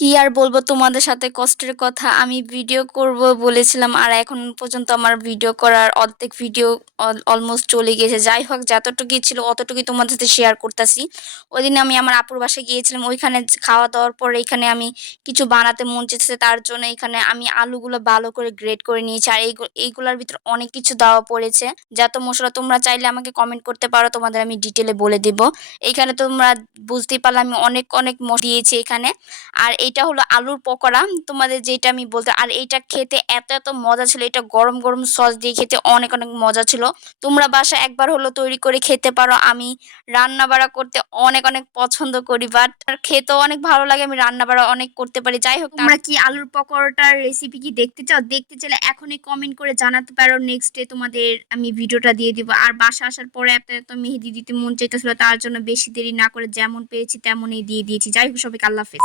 কি আর বলবো তোমাদের সাথে কষ্টের কথা। আমি ভিডিও করব বলেছিলাম আর এখন পর্যন্ত আমার ভিডিও করার অর্ধেক ভিডিও অলমোস্ট চলে গেছে। যাই হোক, যতটুকুই ছিল অতটুকুই তোমাদের সাথে শেয়ার করতেছি। ওই দিন আমি আমার আপুর বাসায় গিয়েছিলাম, ওইখানে খাওয়া দাওয়ার পরে এখানে আমি কিছু বানাতে মন চেয়েছে, তার জন্য এখানে আমি আলুগুলো ভালো করে গ্রেড করে নিয়েছি। আর এইগুলোর ভিতরে অনেক কিছু দেওয়া পড়েছে, যত মশলা তোমরা চাইলে আমাকে কমেন্ট করতে পারো, তোমাদের আমি ডিটেলে বলে দিব। এইখানে তোমরা বুঝতেই পারলে আমি অনেক অনেক মশলা দিয়েছি এখানে। আর এইটা হলো আলুর পকোড়া, তোমাদের যেটা আমি বলতে। আর এইটা খেতে এত এত মজা ছিল, এটা গরম গরম সস দিয়ে খেতে অনেক অনেক মজা ছিল। তোমরা বাসায় একবার হলো তৈরি করে খেতে পারো। আমি রান্না বাড়া করতে অনেক অনেক পছন্দ করি, বাট আর খেতেও অনেক ভালো লাগে, আমি রান্না বাড়া অনেক করতে পারি। যাই হোক, তোমরা কি আলুর পকোড়াটার রেসিপি কি দেখতে চাও? দেখতে চাইলে এখনই কমেন্ট করে জানাতে পারো, নেক্সট ডে তোমাদের আমি ভিডিওটা দিয়ে দিব। আর বাসা আসার পরে এত এত মেহেদি দিতে মন চাইতেছিল, তার জন্য বেশি দেরি না করে যেমন পেয়েছি তেমনই দিয়ে দিয়েছি। যাই হোক, সবাইকে আল্লাহ হাফেজ।